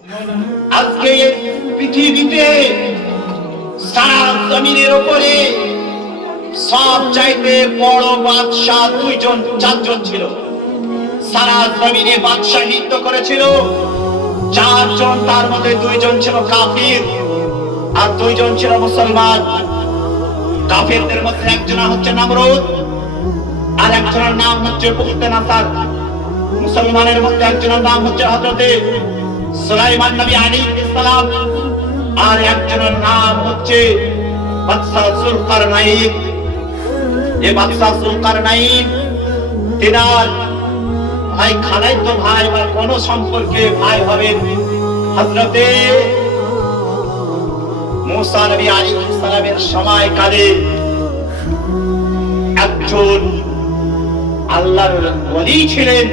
আজকে এই পৃথিবীতে সারা জমিনের উপরে সব চাইতে বড় বাদশাহ দুইজন চারজন ছিল। সারা জমিনে বাদশাহিত্ব করেছিল চারজন, তার মধ্যে দুইজন ছিল কাফির আর দুইজন ছিল মুসলমান। কাফিরদের মধ্যে একজন হচ্ছে নমরুদ আর একজনের নাম হচ্ছে বুখতেনাসার। মুসলমানের মধ্যে একজনের নাম হচ্ছে হযরতে সুলাইমান নবী আলাইহিস সালাম আর একজনের নাম হচ্ছে বাদশা যুলকারনাইন। এই বাদশা যুলকারনাইন তিনার ভাই খালাতো ভাই বা কোন সম্পর্কে ভাই হবেন হযরতে মুসা নবী আলাইহিস সালামের সময়কালে একজন আল্লাহর ওলি ছিলেন,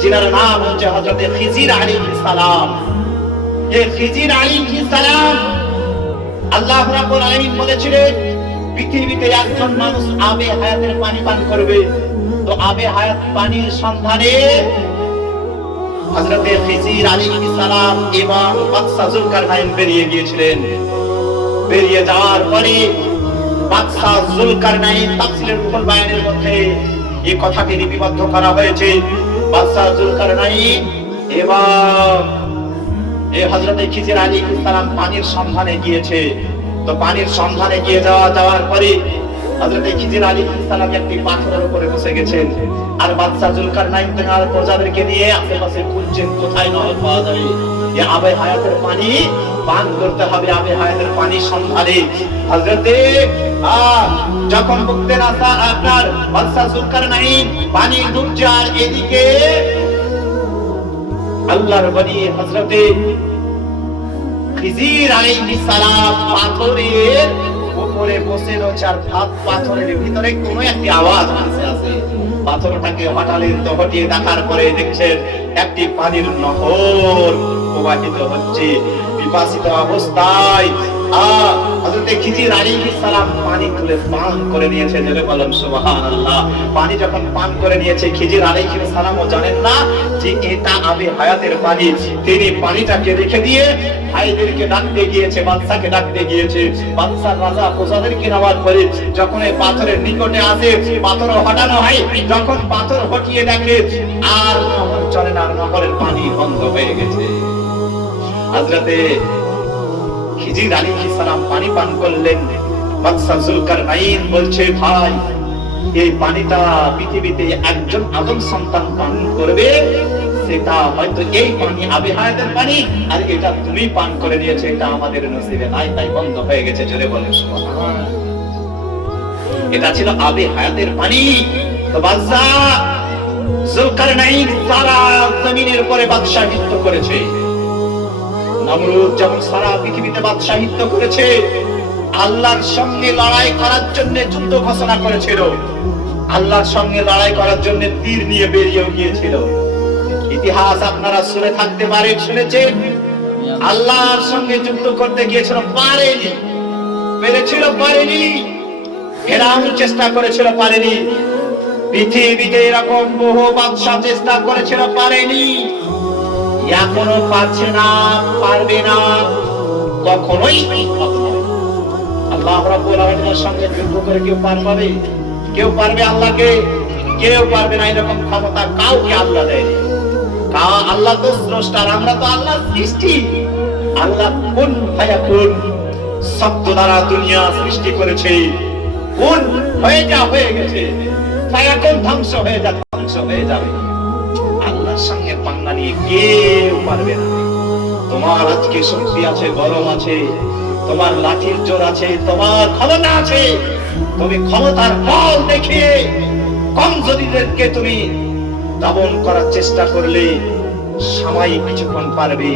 যিনার নাম হচ্ছে হযরতে খিজির আলাইহিস সালাম। এই খিজির আলাইহিস সালাম আল্লাহ রাব্বুল আলামিন বলেছিলেন পৃথিবীতে একজন মানুষ আবে হায়াতের পানি পান করবে, তো আবে হায়াত পানির সন্ধানে হযরতে খিজির আলাইহিস সালাম এবং বাদশা যুলকারনাইন বেরিয়ে গিয়েছিলেন। বেরিয়ে যাওয়ার পরে বাদশা যুলকারনাইন তাফসীরের রুহুল বায়ানের মধ্যে এই কথাটি লিপিবদ্ধ করা হয়েছে। বাদশা যুলকারনাইন এবং এই হযরতে খিজির আলাইহিস সালাম পানির সন্ধানে গিয়েছে। তো পানির সন্ধানে গিয়ে যাওয়ার পরে হযরতে খিজির আলাইহিস সালাম একটি পাথরের উপরে বসে গেছেন আর বাদশা যুলকারনাইন তার প্রজাদেরকে নিয়ে আশেপাশে খুঁজছেন কোথায় নহর পাওয়া যাবে, এই আবে হায়াতের পানি পান করতে হবে, আবে হায়াতের পানি সন্ধানে। হযরতে যখন বুখতেনাসার আপনার বাদশা যুলকারনাইন পানি খুঁজছে আর এদিকে আল্লাহর ওলি হযরতে খিজির আলাইহিস সালাম পাথরের উপরে বসে রয়েছে আর পাথরের ভিতরে কোনো একটি আওয়াজ আসছে। পাথরটাকে হটিয়ে দেখার পরে দেখছেন একটি পানির নহর প্রবাহিত হচ্ছে। পিপাসিত অবস্থায় হযরতে খিজির আলাইহিস সালাম পানি তুলে পান করে নিয়েছে। জোরে বলেন সুবহানাল্লাহ। পানি যখন পান করে নিয়েছে খিজির আলাইহিস সালামও জানেন না যে এটা আবে হায়াতের পানি। তিনি পানিটাকে রেখে দিয়ে ভাইদেরকে ডাকতে গিয়েছে, বাদশাকে ডাকতে গিয়েছে। বাদশার রাজা প্রজাদেরকে নেওয়ার পরে যখন এই পাথরের নিকটে আসে পাথর হটানো হয়, যখন পাথর হটিয়ে দেখে আর নহর চলে না, নহরের পানি বন্ধ হয়ে গেছে। হযরতে খিজির আলাইহিস সালাম পানি পান করলেন। বাদশা যুলকারনাইন বলছে, ভাই এই পানিটা পৃথিবীতে একজন আদম সন্তান পান করবে, সেটা হয়তো এই পানি আবে হায়াতের পানি, আর এটা তুমি পান করে দিয়েছো, এটা আমাদের নসিবে নাই, তাই বন্ধ হয়ে গেছে। জোরে বলেন সুবহানাল্লাহ। এটা ছিল আবে হায়াতের পানি। তো বাদশা যুলকারনাইন সারা জমিনের উপরে বাদশাহিত্ব করেছে। নমরুদ যেমন সারা পৃথিবীতে বাদশাহিত্ব করেছে, আল্লাহর সঙ্গে লড়াই করার জন্য যুদ্ধ ঘোষণা করেছিল, আল্লাহর সঙ্গে লড়াই করার জন্য তীর নিয়ে বেরিয়ে গিয়েছিল। ইতিহাস আপনারা শুনে থাকতে পারেন, শুনেছেন আল্লাহর সঙ্গে যুদ্ধ করতে গিয়েছিল, পারেনি, পেরেছিল পারেনি। ফেরাউন চেষ্টা করেছিল, পারেনি। পৃথিবীতে এরকম বহু বাদশা চেষ্টা করেছিল, পারেনি। এখনো পারছে না, পারবে না, কখনোই আল্লাহ রাব্বুল আলামিনের সঙ্গে যুদ্ধ করে কেউ পার পাবে? কেউ পারবে আল্লাহকে? কেউ পারবে না। এরকম ক্ষমতা কাউকে আল্লাহ দেয়নি। আল্লাহ তো স্রষ্টা, আমরা তো আল্লাহর সৃষ্টি। আল্লাহ কুন ফায়াকুন শব্দ দ্বারা দুনিয়া সৃষ্টি করেছে। কুন হয়ে যা, হয়ে গেছে। ফায়াকুন ধ্বংস হয়ে যা, ধ্বংস হয়ে যাবে। আল্লাহর সঙ্গে পাঙ্গা নিয়ে কেউ পারবে না। তোমার আজকে শক্তি আছে, গরম আছে, তোমার লাঠির জোর আছে, তোমার ক্ষমতা আছে, তুমি ক্ষমতার বল দেখিয়ে কমজোরিদেরকে তুমি দমন করার চেষ্টা করলে সাময়িক কিছুক্ষণ পারবে।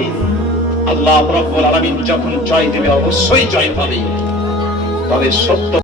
আল্লাহ রাব্বুল আলামিন যখন জয় দেবে অবশ্যই জয় পাবে। তবে সত্য